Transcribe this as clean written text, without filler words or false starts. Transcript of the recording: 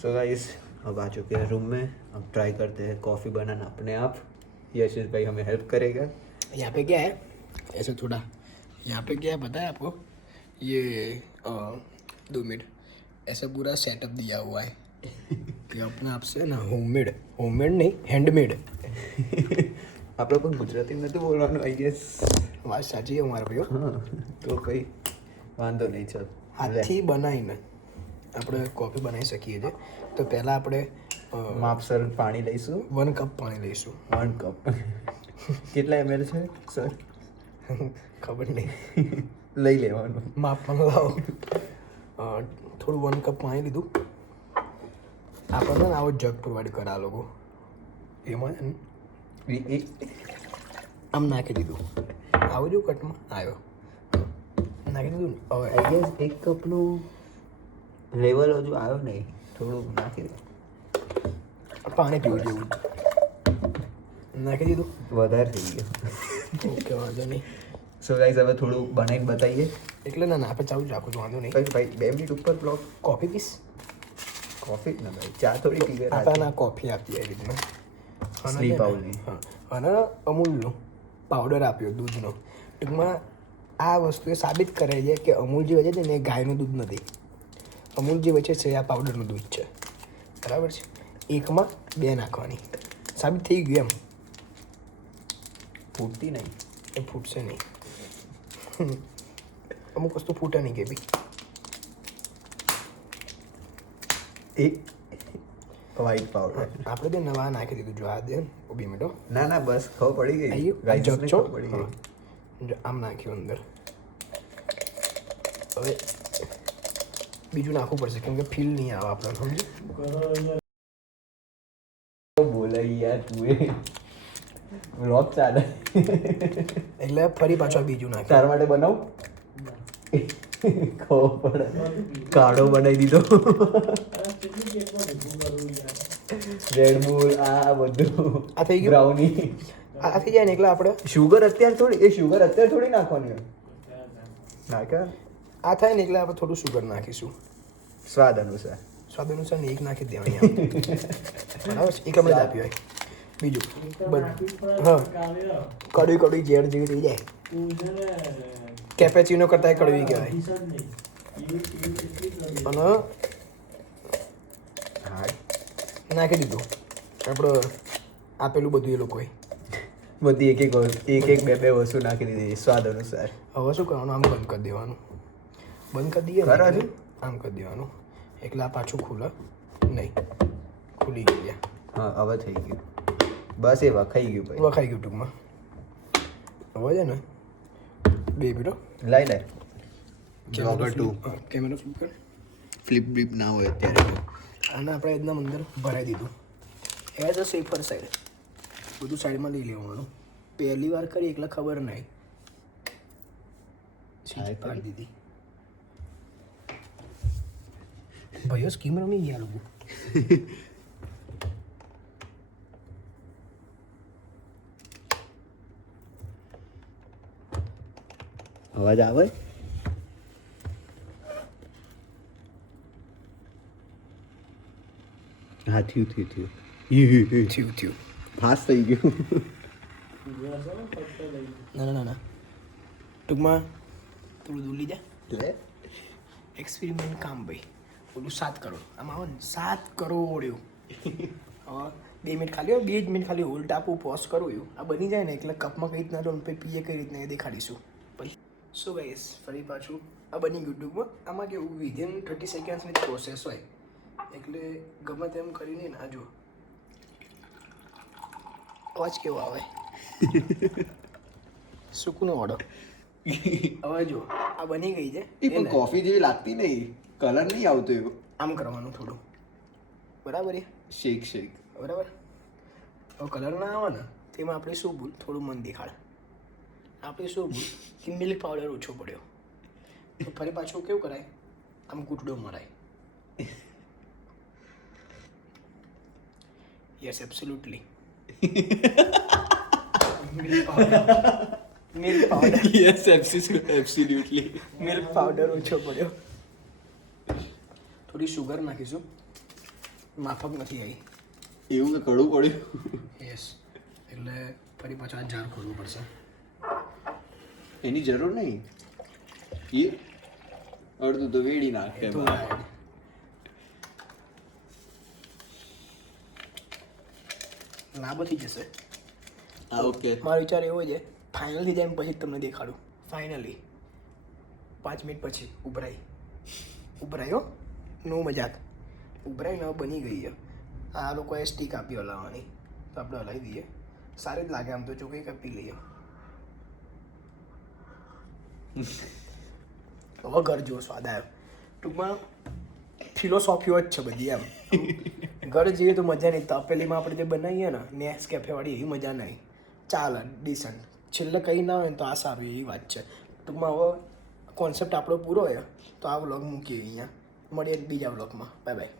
So guys अब आ चुके हैं रूम में. अब ट्राई करते हैं कॉफ़ी बनाना अपने आप. यशिश भाई हमें हेल्प करेगा. यहाँ पे क्या है ऐसे थोड़ा, यहाँ पे क्या है पता है आपको, ये 2 मिनट ऐसा पूरा सेटअप दिया हुआ है कि अपने आप से ना होममेड नहीं हैंडमेड. आप लोग को गुजराती में तो बोलવાનું आई गेस. વાત સાચી છે અમારા ભાઈઓ. હા તો કઈ વાંધો નહીં. ચાલ હાથથી બનાવીને આપણે કોફી બનાવી શકીએ છીએ. તો પહેલાં આપણે માપસર પાણી લઈશું. 1 કપ પાણી લઈશું. 1 કપ. કેટલા ml છે સર? ખબર નહીં, લઈ લેવાનું. માપમાં લાવો. થોડું 1 કપ પાણી લીધું. આપણને આવો જગ પ્રોવાઈડ કરે આ લોકો. એમાં છે ને આમ નાખી દીધું. આવું જો કટમાં આવ્યો નાખી દીધું ને. હવે આઈ ગેસ 1 કપનું લેવલ હજુ આવ્યો નહીં. થોડું નાખી દે. પાણી પીવું જેવું નાખી દીધું. વધારે થઈ ગયું. ઓકે વાંધો નહીં. સો ગાઈસ હવે થોડું બનાવીને બતાવીએ. એટલે ના ના આપણે ચાલુ જ રાખું છું, વાંધો નહીં. ભાઈ 2 મિનિટ ઉપર બ્લોક. કોફી પીસ કોફી ના ભાઈ, ચા થોડી પીવે. આપણને કોફી આપી આવી રીતના. સ્લીપ આઉટની. હા, અને અમૂલનો પાવડર આપ્યો દૂધનો. ટૂંકમાં આ વસ્તુ એ સાબિત કરે છે કે અમૂલ જે વચ્ચે છે ને એ ગાયનું દૂધ નથી. અમૂલ જે વચ્ચે છે આ પાવડરનું દૂધ છે. બરાબર છે. 1માં 2 નાખવાની. સાબિત થઈ ગયું એમ. ફૂટતી નહીં. એ ફૂટશે નહીં. અમુક વસ્તુ ફૂટે નહીં કે બી. એક વ્હાઈટ પાવડર આપણે તો નવા નાખી દીધું. જો આ દે 2 મિનિટો. ના ના બસ ખબર પડી ગઈ. જગ છો પડી ગઈ. જો આમ નાખ્યું અંદર. હવે બીજું નાખવું પડશે કેમ કે ફીલ નહીં આવે આપણને, સમજી? બોલાઈ યાર તું એ વ્લોગ ચાલે એટલે ફરી પાછો બીજું નાખ્યું. તાર માટે બનાવું. ખબર પડે. કાળો બનાવી દીધો. રેડ બુલ આ બધું આ થઈ ગયું. બ્રાઉની આ થઈ જાય ને એટલે આપણે શુગર અત્યારે થોડી નાખવાની હોય. નાખા આ થાય ને એટલે આપણે થોડું સુગર નાખીશું સ્વાદ અનુસાર. સ્વાદ અનુસાર ને 1 નાખી દેવાની આમ. બરાબર છે. 1 આપણે આપ્યું હોય. બીજું હા, કડવી ઝેર જેવી થઈ જાય. કેપેચીનો કરતા કડવી કહેવાય. અને નાખી દીધું આપણે આપેલું બધું એ લોકોએ. બધી એક બે વસ્તુ નાખી દીધી સ્વાદ અનુસાર. હવે શું કરવાનું? આમ બંધ કરી દેવાનું. બંધ કરી દઈએ ને બરાબર. આમ કરી દેવાનું એટલે આ પાછું ખુલે નહીં. ખુલી ગયું. હા હવે થઈ ગયું. બસ એ વખાઈ ગયું ભાઈ. વખાઈ ગયું ટૂંકમાં. હવે છે ને 2 મિનિટો લઈ લે. બ્લોગર 2 કેમેરા ફ્લિપ કર. ફ્લિપ બ્લિપ ના હોય અત્યારે. આને આપણે એકદમ અંદર ભરાઈ દીધું. એઝ અ સેફર સાઈડ બધું સાઈડમાં લઈ લેવાનું. પહેલી વાર કરી એટલે ખબર નહીં. પાડી દીધી. ભાઈઓ સ્કીમ રમી ગયા લોકો. અવાજ આવે? હા થયું ફાસ્ટ થઈ ગયું. ના ટૂંકમાં થોડું દૂર લઈ જા. એક્સપેરિમેન્ટ કામ ભાઈ. ઓલું 7 કરોડ આમ આવે ને 7 કરોડ એવું. હવે 2 મિનિટ ખાલી 2 જ મિનિટ ખાલી હોલ્ડ આપું, પોઝ કરું એવું. આ બની જાય ને એટલે કપમાં કઈ રીતના ડોન પછી પીએ કઈ રીતના એ દેખાડીશું. પછી સો ગાઈસ ફરી પાછું આ બની ગયું ટૂંકમાં. આમાં કેવું વિધિન 30 સેકન્ડ્સની પ્રોસેસ હોય એટલે ગમે તેમ કરીને ના જો અવાજ કેવો આવે. સુકૂનો ઓર્ડર. હવે જો આ બની ગઈ છે. પણ કોફી જેવી લાગતી નહીં. કલર નહીં આવતો એવો. આમ કરવાનું થોડું. બરાબર. શેક બરાબર. હવે કલર ના આવે ને તેમાં આપણે શું ભૂલ, થોડું મન દેખાડ. આપણે શું ભૂલ કે મિલ્ક પાવડર ઓછો પડ્યો તો ફરી પાછું કેવું કરાય, આમ કૂટડો મરાય. Yes absolutely. Milk powder yes absolutely. Milk powder ઓછો પડ્યો. થોડી શુગર નાખીશું. માફક નથી આવી. એવું કે કડવું પડ્યું. યસ, એટલે ફરી પાછું આ જાર ખોલવું પડશે. એની જરૂર નહીં, એ અડધું તો વેડી નાખે. તો લાંબો થઈ જશે. હા ઓકે. મારો વિચાર એવો છે, ફાઇનલ થઈ જાય એમ પછી જ તમને દેખાડું. ફાઇનલી 5 મિનિટ પછી ઉભરાયો, નો મજાક, ઉભરાઈ ને બની ગઈ છે. આ લોકોએ સ્ટીક આપી હલાવવાની, તો આપણે હલાવી દઈએ. સારી જ લાગે આમ તો, ચોખ્ખી કાપી લઈએ. હવે ઘર જેવો સ્વાદ આવ્યો. ટૂંકમાં ફિલોસોફીઓ જ છે બધી એમ. ઘર જઈએ તો મજા નહીં. તપેલીમાં આપણે જે બનાવીએ ને નેક્સ કેફેવાળી, એવી મજા નહીં. ચાલે ડિસન્ટ. છેલ્લે કંઈ ના હોય ને તો આ સારું, એવી વાત છે. ટૂંકમાં હવે કોન્સેપ્ટ આપણો પૂરો હોય તો આ વ્લોગ મૂકીએ અહીંયા. મળીએ બીજા વ્લોગમાં. Bye bye.